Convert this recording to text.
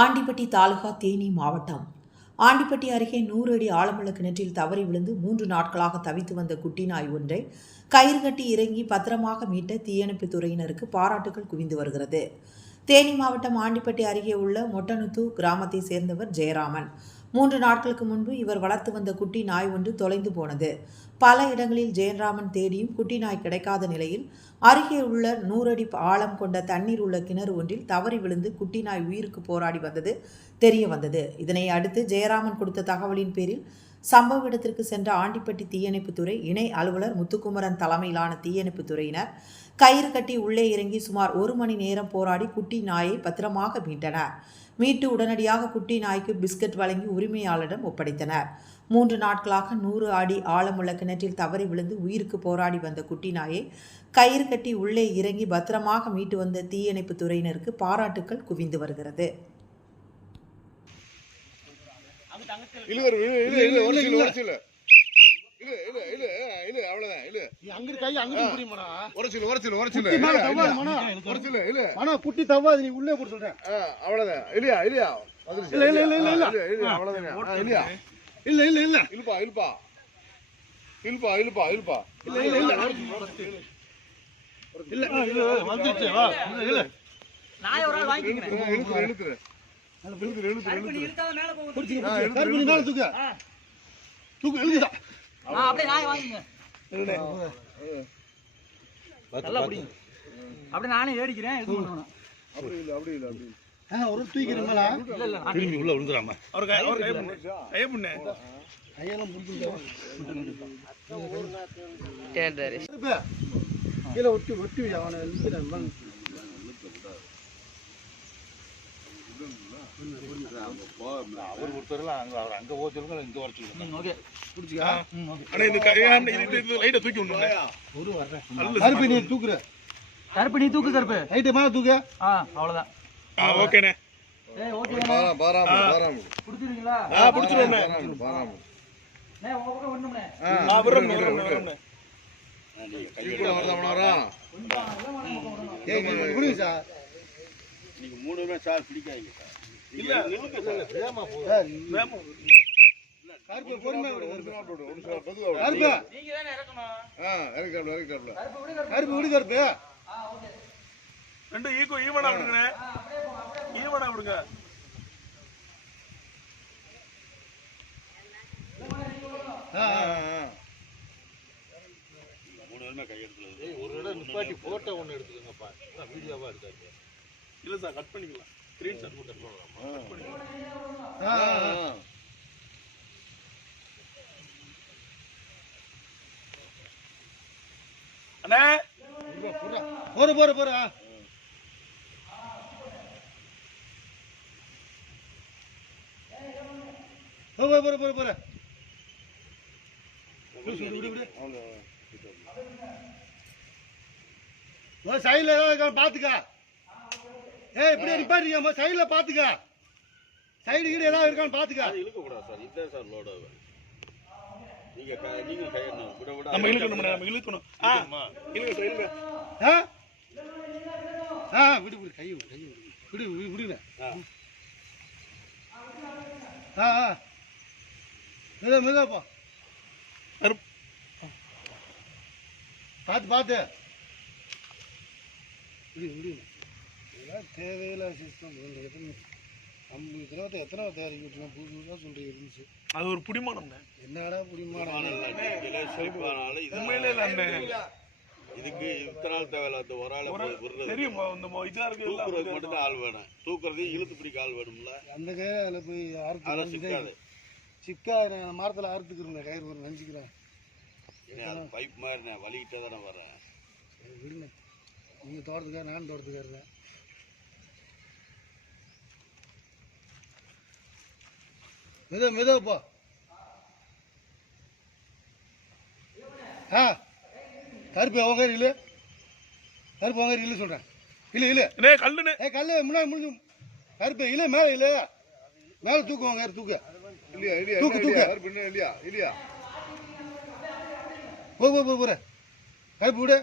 ஆண்டிப்பட்டி தாலுகா தேனி மாவட்டம். ஆண்டிப்பட்டி அருகே நூறு அடி ஆழமுள்ள கிணற்றில் தவறி விழுந்து மூன்று நாட்களாக தவித்து வந்த குட்டி நாய் ஒன்றை கயிறு கட்டி இறங்கி பத்திரமாக மீட்ட தீயணைப்பு துறையினருக்கு பாராட்டுகள் குவிந்து வருகிறது. தேனி மாவட்டம் ஆண்டிப்பட்டி அருகே உள்ள மொட்டனுத்து கிராமத்தை சேர்ந்தவர் ஜெயராமன். மூன்று நாட்களுக்கு முன்பு இவர் வளர்த்து வந்த குட்டி நாய் ஒன்று தொலைந்து போனது. பல இடங்களில் ஜெயன்ராமன் தேடியும் குட்டி நாய் கிடைக்காத நிலையில் அருகே உள்ள நூறடி ஆழம் கொண்ட தண்ணீர் உள்ள கிணறு ஒன்றில் தவறி விழுந்து குட்டி நாய் உயிருக்கு போராடி வந்தது தெரிய வந்தது. இதனை அடுத்து ஜெயராமன் கொடுத்த தகவலின் பேரில் சம்பவ இடத்திற்கு சென்ற ஆண்டிப்பட்டி தீயணைப்புத்துறை இணை அலுவலர் முத்துக்குமரன் தலைமையிலான தீயணைப்பு துறையினர் கயிறு கட்டி உள்ளே இறங்கி சுமார் ஒரு மணி நேரம் போராடி குட்டி நாயை பத்திரமாக மீட்டனர். மீட்டு உடனடியாக குட்டி நாய்க்கு பிஸ்கட் வழங்கி உரிமையாளரிடம் ஒப்படைத்தனர். மூன்று நாட்களாக நூறு அடி ஆழமுள்ள கிணற்றில் தவறி விழுந்து உயிருக்கு போராடி வந்த குட்டி நாயை கயிறு கட்டி உள்ளே இறங்கி பத்திரமாக மீட்டு வந்த தீயணைப்பு துறையினருக்கு பாராட்டுக்கள் குவிந்து வருகிறது. இழுவர் இழு இழு இழு உடச்சில இல்லை இழு இழு இழு இழு அவ்வளவுதான் அங்கிட்டு கை அங்கிட்டு புரியுமாண்ணா உடச்சில உடச்சில உடச்சில புட்டி மேல தவ்வாது மனா. புட்டி தவ்வாது நீ உள்ளே போட்டு சொல்றேன். அவ்வளவுதான். இல்லையா இல்லையா. இல்ல, இல்ல, இல்ல, இல்ல, இல்ல. அவ்வளவுதானே. இல்லையா? இல்ல இல்ல இல்ல. இழுப்பா இழுப்பா. இழுப்பா இழுப்பா இழுப்பா. இல்ல இல்ல இல்ல. இல்ல இல்ல வந்துருச்சு. வா இல்ல இல்ல. நான் ஒரு ஆள் வாங்கிக்கிறேன் மேல போகும் புடிச்சு கருப்பு மேல தூக்கு. தூக்கு அப்படியே நாய் வாங்கிங்க நல்லா அப்படி அப்படியே நானே ஏடிக்கிறேன். அப்படி இல்ல அப்படி இல்ல அப்படி இல்ல. ஆ ஒரு தூக்கிற மேல இல்ல இல்ல நான் திரும்பி உள்ள விழுந்துடாம கையெல்லாம் புடிச்சு கேட்டாரு. கருப்பு கீழே ஒட்டி ஒட்டி அவனை இழுத்துட்டேன் அவர் ஒருத்தர்லாம் அங்க அவர் அங்க போக சொல்லுங்க இங்க வர சொல்லுங்க. ஓகே. புடிச்சுக்கா ஆனா இந்த கையாண்ட இது இது லைட்டை தூக்கி ஒரு கருப்பு நீ தூக்குற. கருப்பு நீ தூக்கு கருப்பு. ரைட்டு மேல தூக்கு. ஆ அவ்வளவுதான். ஆ ஓகேண்ணே. ஏய் ஓகே பாரா ஆ உங்க பக்கம் ஆ விடுறோம் விடுறோம் விடுறோம் கூட வருதா அவ்வளோ ஏய் நீ புரியுது சார். நீங்க மூணு பேரும் சார் பிடிக்காதீங்க சார். இல்ல வேமா போ வேமா கருப்பு பொறுமையா விடு கருப்பு. நீங்க தானே இறக்கணும். ஆ இறக்காப்ல இறக்காப்ல கருப்பு விடு கருப்பு கருப்பு விடு கருப்பு ரெண்டு ஈகோ ஈவனா விடுங்கண்ணே. ஈவனா விடுங்க. ஆ, ஆ. மூணு பேருமே கையெடுத்துல ஒரு இடம் நிப்பாட்டி போட்டோ ஒன்று எடுத்துக்கோங்கப்பா. வீடியோவா இருக்காது இல்ல சார் கட் பண்ணிக்கலாம். அண்ணே. போற போற போற போற போற போற. ஓ, சைடுல பாத்துக்க ஏய் இப்படியே நிப்பாட்டிக்க சைடுல பாத்துக்க. சைடு கீடு ஏதாவது இருக்கான்னு பாத்துக்க. அது இழுக்கக்கூடாது சார். இதுதான் சார் லோடு நீங்க க- நீங்க கையெழுத்து விட விட நம்ம இழுக்கணும் நம்ம இழுக்கணும். ஆ இழுங்க சார் இழுங்க. ஆ? ஆ விடு விடு கை விடு கை விடு. விடு விடு விடுங்க. ஆ. ஆ மெதுவா மெதுவாப்பா கருப்பு. பார்த்து பார்த்து விடு விடு. இதெல்லாம் தேவையில்லாத சிஸ்டம் எத்தனை ஐம்பது கிலோத்தை எத்தனை தயாரிக்க விட்டுருக்கேன் புது புதுசாக சொல்கிறீங்க இருந்துச்சு. அது ஒரு புடிமானம் என்னடா நீங்களே செழிப்பானாலும் இது உண்மையிலே இல்ல இதுக்கு இத்தனை நாள் தேவையில்ல அந்த ஒரு ஆளை தெரியுமா? இந்த மொ- இதா இருக்கு தூக்குறதுக்கு மட்டும்தான் ஆள் வேணும். தூக்குறதையும் இழுத்து பிடிக்க ஆள் வேணும்ல. அந்த கையை அதில் போய் அறுத்து சிக்காது. சிக்கா நான் மரத்தில் அறுத்துக்கிறேன் கயிறு ஒரு நினச்சிக்கிறேன் பைப் மாதிரி நான் வலிக்கிட்டே தானே வரேன் விடுங்க நீங்கள் தோட்டத்துக்கார நான் தோட்டத்துக்காரங்க மெதுவா மெதுவாப்பா ஆ. கருப்பு அவங்க இல்லை கருப்பு அவங்க இல்லை சொல்கிறேன் இல்லை இல்லை அண்ணே கல்லுண்ணே. ஏ கல்லு முன்னாடி முடிஞ்சு. கருப்பு இல்லை மேலே இல்லை மேலே தூக்குவாங்க தூக்கு. இல்லையா இல்லையா தூக்கு, இல்லையா, தூக்கு. கருப்பு இல்லையா இல்லையா? போ போ போ போற கருப்பு விடு.